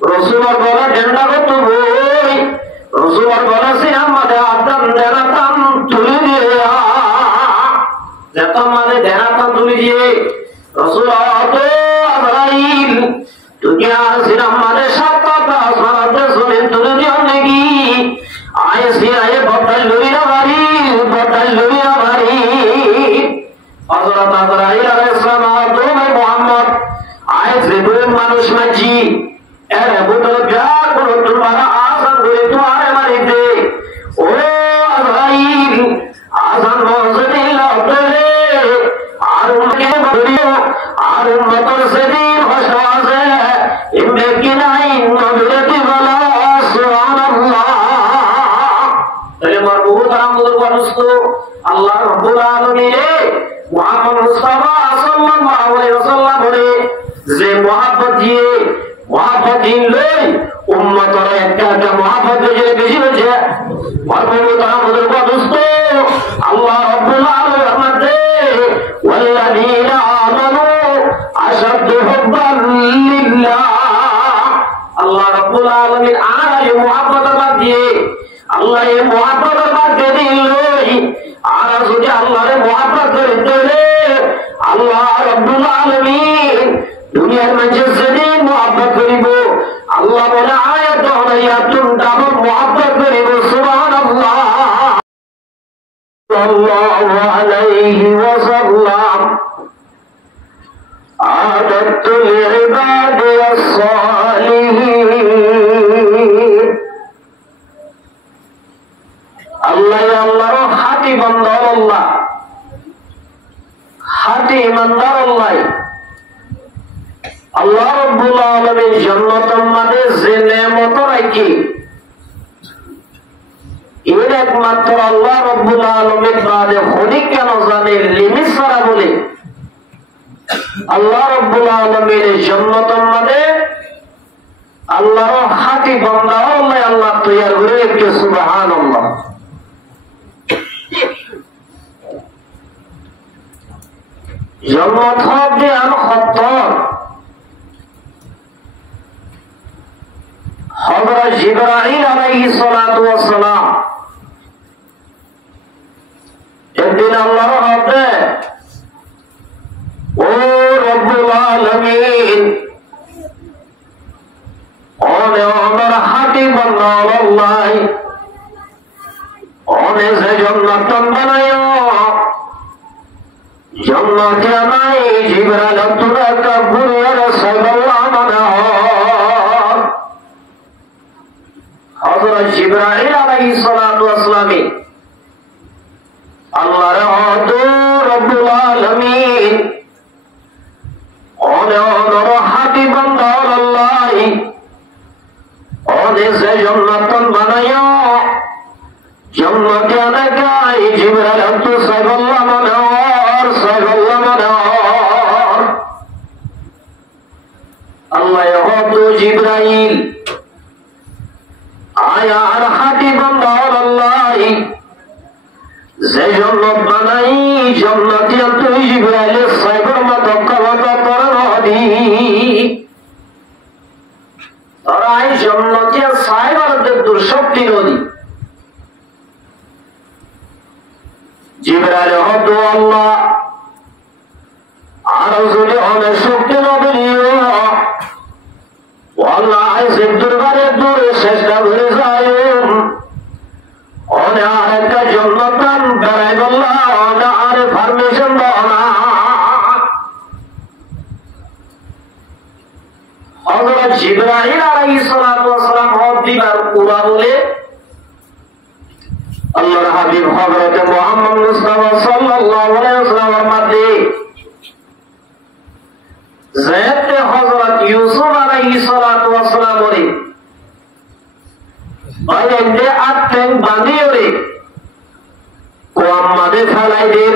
রসুলের গলা ডেন্ডা কত বই রসুলের গলা সে আমাদের আদান দেনাতাম তুলে দিয়ে যেত মানে দেনাতাম তুলে দিয়ে রসুল আতো আজরাইল তুই আর সিরাম মানে সাতটা আসমানাতে শুনে তুলে দিও নাকি আয় সে আয় বদল লইরা বাড়ি বদল লইরা বাড়ি হযরত আজরাইল আলাইহিস সালাম তো মুহাম্মদ আয় যে মানুষ মাঝি এর বদল যা করো তোমার আসান করে তোমার মারিতে ও আজরাইল আসান মজদিল্লাহ করে আর উনকে বলিও আর উম্মতের সেদিন হসওয়াজে ইমনে কি নাই নবীতি বলা সুবহানাল্লাহ তাহলে মারবুত আমদের মানুষ তো আল্লাহ রাব্বুল আলামিন মুহাম্মদ মুস্তাফা সাল্লাল্লাহু আলাইহি ওয়াসাল্লাম বলে যে মুহাব্বত দিয়ে মুহাব্বত দিন লই উম্মতের একটা মুহাব্বত যে বেশি হচ্ছে মারবুত আমদের মানুষ তো আল্লাহ রাব্বুল আলামিন والذين آمنوا أشد حبا لله الله رب العالمين آنا ये मोहब्बत बात दिए अल्लाह ये मोहब्बत बात दे दी लोई आना सोचे अल्लाह ने मोहब्बत करते ले अल्लाह रब्बुल आलमीन दुनिया में जिससे दिन मोहब्बत करीबो अल्लाह बोला आयत होना या तुम डाबो मोहब्बत करीबो सुभान अल्लाह सल्लल्लाहु अलैहि वसल्लम आदत लिबादी الصالحين अल्लाह अल्लाह हाथी बंदर अल्लाह हाथी ईमानदार अल्लाह अल्लाह रब्बुल आलमीन जन्नतम माने जे नेमत राखी এর একমাত্র আল্লাহ রব্বুল আলামিন বাদে খনিক কেন জানে লিমিট ছাড়া বলে আল্লাহ রব্বুল আলামিনের জান্নাতের মধ্যে আল্লাহর হাতি বান্দা আল্লাহ আল্লাহ তৈয়ার করে রেখে সুবহানাল্লাহ জান্নাত হবে আর খতর হযরত জিবরাইল আলাইহিস সালাতু ওয়াস সালাম একদিন আল্লাহর হাতে ও রব্বুল আলামিন ওনে আমার হাতি বান্দা আল্লাহ ওনে যে জান্নাত বানায়ো জান্নাতে নাই জিবরাইল তোরা কাবুরের সাল্লাল্লাহু আলাইহি হযরত জিবরাইল আলাইহিস সালাতু ওয়াস সালাম আল্লাহর হাতে রব্বুল আলামিন ওনে আমার হাতি বান্দা আল্লাহ ওনে যে জান্নাত বানায়ো জান্নাতে নাই জিবরাইল তো সাল্লাল্লাহু আলাইহি আল্লাহ হতো জিবরাইল আয়া আর হাতি বান্দা আল্লাহ যে জান্নাত বানাই জান্নাতে তুই জিবরাইলের সাইবার মতো কলতা করার হদি তারাই জান্নাতে সাইবারদের দুর্শক্তি নদী জিবরাইল হতো আল্লাহ আর যদি অনেক শক্তি নদী আল্লাহ আইসে দরবারে দূরে চেষ্টা করে যায় অনে আরেকটা জন্মতান বেড়াই বললা অনে আরে পারমিশন দাও না হযরত জিবরাইল আলাইহিস সালাতু ওয়াস সালাম হক দিবার পুরা বলে আল্লাহর হাবিব হযরত মুহাম্মদ মুস্তাফা সাল্লাল্লাহু আলাইহি ওয়াসাল্লামের মধ্যে যেতে হযরত ইউসুফ আলাইহিস সালাতু ওয়াস সালাম বলে বাইরে আত্মেন বাঁধিয়ে কোয়াম মাদে ফেলাই দের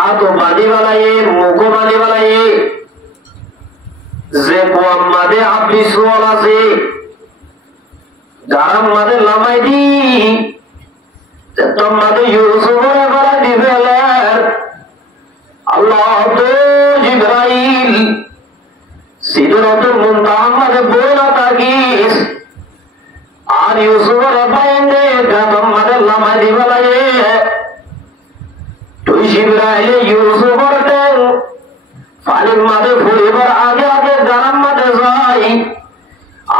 আতো বাঁধি বালাইয়ে মুখ বাঁধি বালাইয়ে যে কোয়াম মাদে আপনি সোয়াল আছে গারাম মাদে লামাই দি তোম মাদে ইউসুফরে বালাই দি ফেলার আল্লাহ তো জিবরাইল সিদরাতুল মুনতাহা মাঝে বইলা থাকিস আর ইউসুফের বাইন্দে গাদম মাঝে লামাই দিবালায়ে তুই জিবরাইলে ইউসুফের দেন ফালির মাঝে ফুলিবার আগে আগে গারাম মাঝে যাই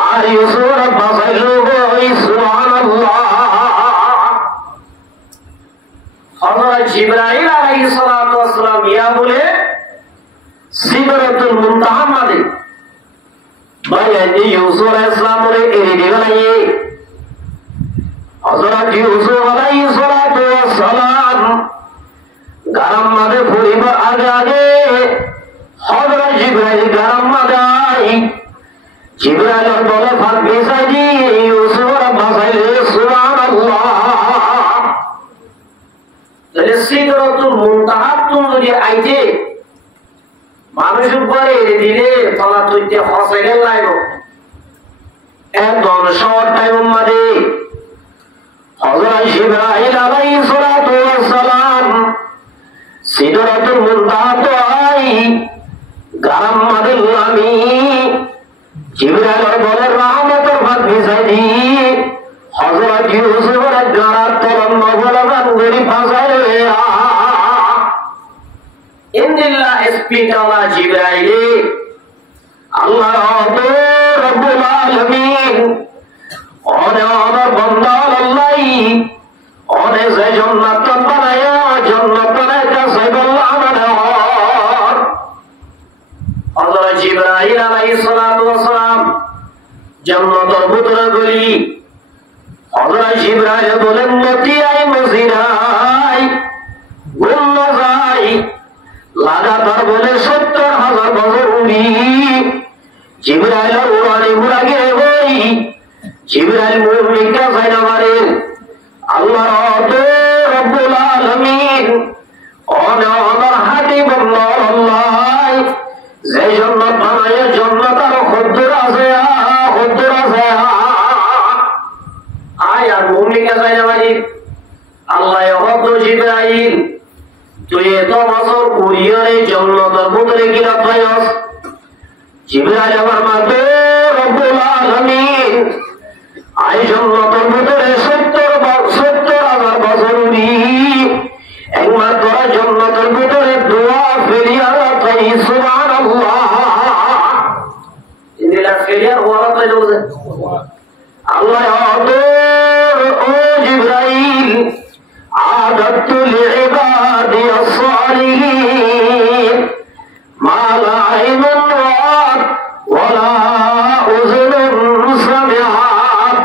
আর ইউসুফের বাসাইল গই সুবহানাল্লাহ। হযরত জিবরাইল আলাইহিস সালাতু ওয়াস সালাম ইয়া বলে সিদরাতুল মুনতাহা মাঝে বাইন্দে ইউসুফ আলাইহিস সালামরে এরি দিবালায়ে হযরত ইউসুফ আলাইহিস সালাতু ওয়াস সালাম গারাম মাঝে ফুলিবার আগে আগে হযরত জিবরাইল গারাম মাঝে জিবরাইল বলে ফাঁক বিসাইজি ইউসুফের বাসাইলে সুবহানাল্লাহ। তাহলে সিদরাতুল মুনতাহা তুমি যদি আইতে মানুষ উপরে এনে দিলে তলা তুইতে হসাইলে লাগবে একদম শর্ট টাইম মাঝে হযরত জিবরাইল আলাইহিস সালাতু ওয়াস সালাম সিদরাতুল মুনতাহা তো আই গারাম মাঝে লামি জিবরাইল বলে রহমতের ভাত ভিজাই হযরত ইউসুফের গারাত তলম্ব বলে বাঙ্গুরি ফাসাইলে ইনদিল্লাহ স্পিক আলা জিবরাইল আল্লাহ রব্বুল আলামিন ওনে আমার বান্দা আল্লাহ ওনে যে জান্নাত বানায়া জান্নাতের কাছে বললাম না হযরত জিবরাইল আলাইহিস সালাতু ওয়াস সালাম জান্নাতের ভিতরে গলি হযরত জিবরাইল বলেন মতিয়াই মজিরাই গুণ যাই লাগাতার বলে ৭০,০০০ বছর উড়ি জিবরাইল উড়ানি উড়া গিয়ে বই জিবরাইল মুমিনকে যাইনা মারে আল্লাহ রব্বুল আলামিন ওনে আমার হাতি বন্ধ আল্লাহ যে জান্নাত বানায় জান্নাত আর খুদ্দুর আছে আয় আর মুমিনকে যাইনা মারি আল্লাহ হযরত জিবরাইল তুই এত বছর কুরিয়ারে জান্নাতের ভিতরে গিলা পাইস জিবরাইল আমার মাতে রব্বুল আলামিন আই জান্নাতের ভিতরে ৭০,০০০ বছর উনি একবার তোরা জান্নাতের ভিতরে দোয়া ফেরিয়া তাই সুবহানাল্লাহ ইনদিলা ফেরিয়া ওয়ালা তাই বলে আল্লাহ ও জিবরাইল عادت لعبادي الصالحين ما لا عين رأت ولا أذن سمعت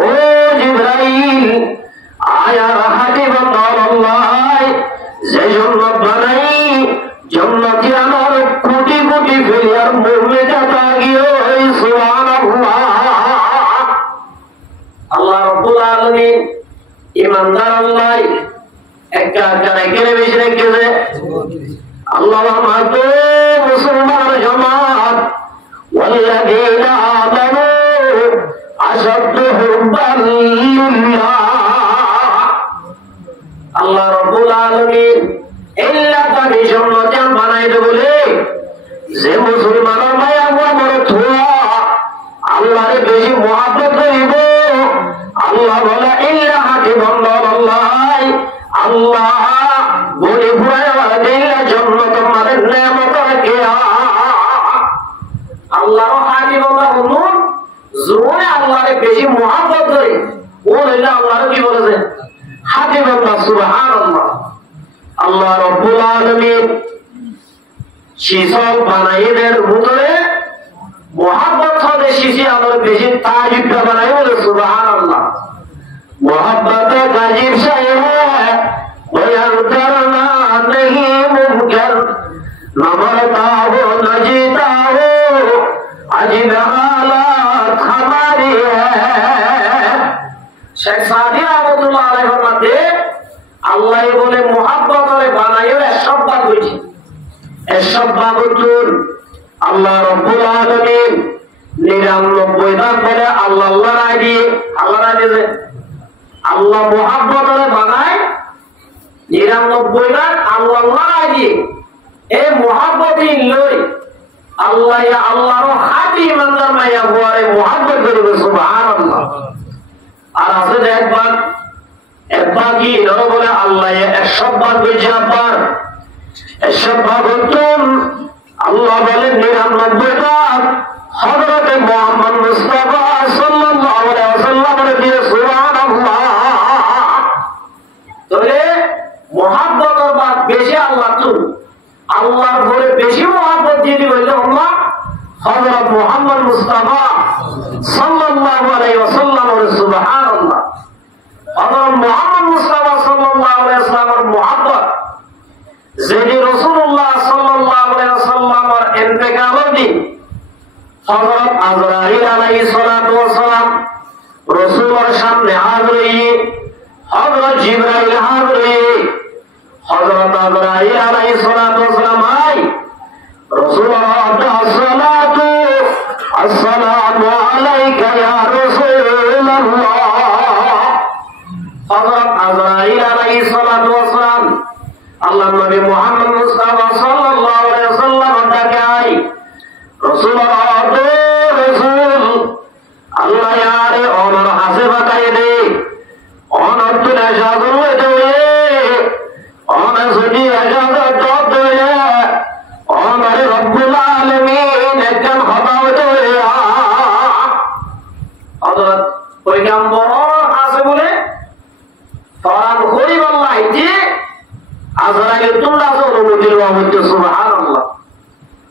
ও জিবরাইল আয়া হাবিব আল্লাহ যে জান্নাত বানাই জান্নাতি আমার কোটি কোটি ফেরিয়ার মুমিনা তাগিয়ে সুবহানাল্লাহ। আল্লাহ রাব্বুল আলামিন ইমানদার আল্লাহ একটা এখানে বেশি রেখেছে আল্লাহ আমাকে মুসলমান জামাত ওয়াল্লাযীনা আমানু আশাদ্দু হুব্বান লিল্লাহ। আল্লাহ রাব্বুল আলামিন এলাকাকে জান্নাতে বানাইতে বলে যে মুসলমানের মায়া বড় থোয়া আল্লাহরে বেশি মহব্বত করিব আল্লাহ বলে ইল্লা হাবিবাল্লাহ আল্লাহ বলে ফুরায় দিল্লা জান্নাত আমাদের নেয়ামত রাখে আল্লাহর হাবিবাল্লাহ বলুন জোরে আল্লাহরে বেশি মহব্বত করে ও হইলো আল্লাহর কি বলেছে হাবিবাল্লাহ সুবহানাল্লাহ। আল্লাহ রাব্বুল আলামিন শিশল বানাইদের ভিতরে मोहब्बत होने शीशे अमर बेशी ताजिब का बनाए बोले सुभान अल्लाह। मोहब्बत ताजिब से है बयान करना नहीं मुमकिन न मरता हो न जीता हो अजीब हालात हमारी है। शेख सादी रहमतुल्लाह अलैहि फरमाते अल्लाह बोले मोहब्बत वाले बनाए सब बात हुई सब बात আল্লাহ রাব্বুল আলামিন ৯৯ বার বলে আল্লাহ রায় দিয়ে আল্লাহ মুহাব্বতরে বানায় ৯৯ বার আল্লাহ রায় দিয়ে এই মুহাব্বতই লই আল্লাহ আল্লাহর খাঁটি ইমানদার মাইয়া বুয়ারে মুহাব্বত করিবে সুবহানাল্লাহ। আর আছে একবার কি এরা বলে আল্লাহ 100 বার বলছে আব্বার 100 বার বলতুন আল্লাহ বলেন 99 বার হযরত মুহাম্মদ মুস্তাফা সাল্লাল্লাহু আলাইহি ওয়াসাল্লামের দিয়ে সুবহানাল্লাহ। তাহলে মুহাব্বতের বাদ বেশি আল্লাহ তুই আল্লাহর পরে বেশি মুহাব্বত দিয়ে দিবে আল্লাহ হযরত মুহাম্মদ মুস্তাফা সাল্লাল্লাহু আলাইহি ওয়াসাল্লামের সুবহানাল্লাহ। হযরত মুহাম্মদ মুস্তাফা সাল্লাল্লাহু আলাইহি ওয়াসাল্লামের মুহাব্বত যেদিন রাসূলুল্লাহ সাল্লাল্লাহু আলাইহি ওয়াসাল্লামের ইন্তেকালের দিন হযরত আজরাইল আলাইহিস সালাতু ওয়াস সালাম রাসূলের সামনে হাজির হয়ে হযরত জিবরাইল হাজির হয়ে হযরত আজরাইল আলাইহিস সালাতু ওয়াস সালাম আই রাসূলুল্লাহ আসসালাতু আসসালামু আলাইকা ইয়া রাসূলুল্লাহ। হযরত আজরাইল আলাইহিস সালাতু ওয়াস সালাম আল্লাহর নবী মুহাম্মদ মুস্তাফা সাল্লাল্লাহু আলাইহি ওয়াসাল্লাম ডাকে আই রাসূলুল্লাহ রাসূল আল্লাহ ইয়ারে ওমর হাসে বাতায়ে দে ওমর তুই ইজাজত দে ওমর যদি ইজাজত দে ওমর রব্বুল আলামিন একজন খবর দে। হযরত পয়গম্বর হাসে বলে ফরান করি আল্লাহ যে আজরাইল তোমরা অনুমতি দেওয়া হচ্ছে সুবহানাল্লাহ।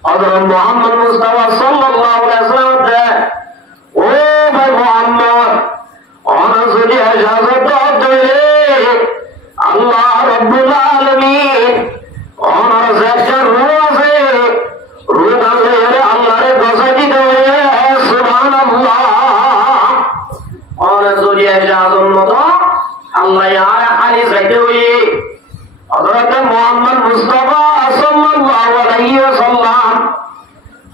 হযরত মুহাম্মদ মুস্তাফা সাল্লাল্লাহু আলাইহি ওয়াসাল্লাম ও ভাই মুহাম্মদ ওনা যদি ইজাজত দেয় আল্লাহ রাব্বুল আলামিন ওনার জায়গা রূহ আছে রূহ আছে আল্লাহরে বসাই দিতে সুবহানাল্লাহ। ওনা যদি ইজাজত মতো আল্লাহ আর খালি যাইতে হই হযরত মুহাম্মদ মুস্তাফা সাল্লাল্লাহু আলাইহি ওয়াসাল্লাম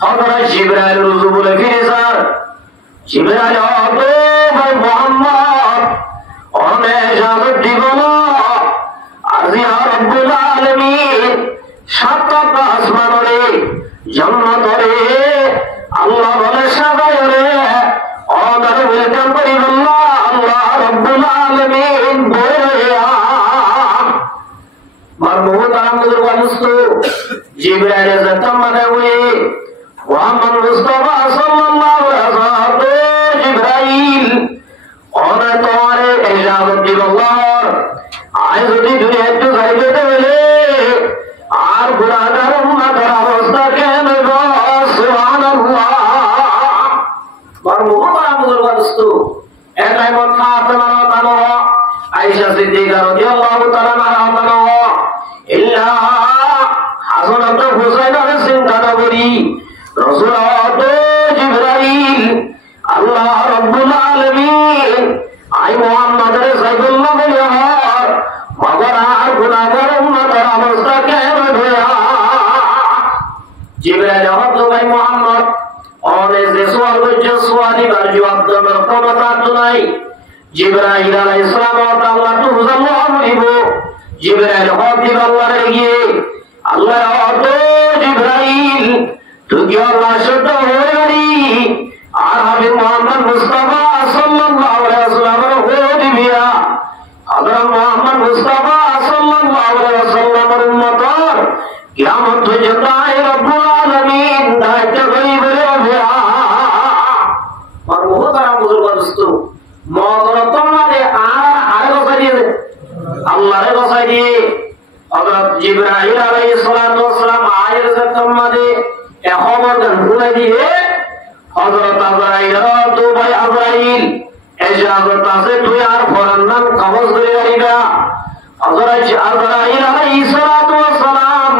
হযরত জিবরাইল রুজু বলে ফিরেছার জিবরাইল ও ভাই মুহাম্মদ ওনে ইজাজত দিব না আজ ইয়া রাব্বুল আলামিন সাতটা আসমানে জান্নাতে আল্লাহ বলে সাজায় রে ওদের ওয়েলকাম করি আল্লাহ আল্লাহ রাব্বুল আলামিন বলে مرموت عمد الوانستو جبرائيل زتم مدوي محمد مصطفى صلى الله عليه وسلم جبرائيل اونا تمہارے اجازت دی اللہ آئے سوچی دنیا جو گھر بیٹے ہوئے آر گناہگار امت راوستہ کہنے گا سبحان اللہ مرموت عمد الوانستو ایک ایمان خاتمہ راتانو عائشہ صدیقہ رضی اللہ تعالیٰ عنہ إلا حسنة حسين سنتا نبري رسول جبرائيل الله رب العالمين أي محمد رسول الله باليهار مغرار گناہگار امت رامستقیم بھیا جبرائيل رب بھائی محمد اور ایسے سوال بجھے سوالی بار جواب دمر قومتات دنائی جبرائيل علیہ السلام وطاولہ تحض اللہ ملیبو জিবরাইল হক দিব আল্লাহর গিয়ে আল্লাহ তো জিবরাইল তুই আল্লাহ শব্দ হয়ে গলি আর আমি মুহাম্মদ মুস্তাফা সাল্লাল্লাহু আলাইহি ওয়াসাল্লামের হয়ে দিবিয়া হযরত মুহাম্মদ মুস্তাফা সাল্লাল্লাহু আলাইহি ওয়াসাল্লামের উম্মতর কিয়ামত পর্যন্ত রব্বুল আলামিন দায়িত্ব করিবে বিয়া আর মুহতারাম বুজুর্গ দোস্ত মদরতম মানে আর গোসাইয়ে আল্লাহরে গোসাই দিয়ে হযরত জিবরাইল আলাইহিস সালাতু ওয়াস সালাম আয়ের জতমাদে এ খবর গান শুনাই দিয়ে হযরত আজরাইল তো ভাই আজরাইল ইজাজত আছে তুই আর ফরান নাম কবজ করে আইবা হযরত আজরাইল আলাইহিস সালাতু ওয়াস সালাম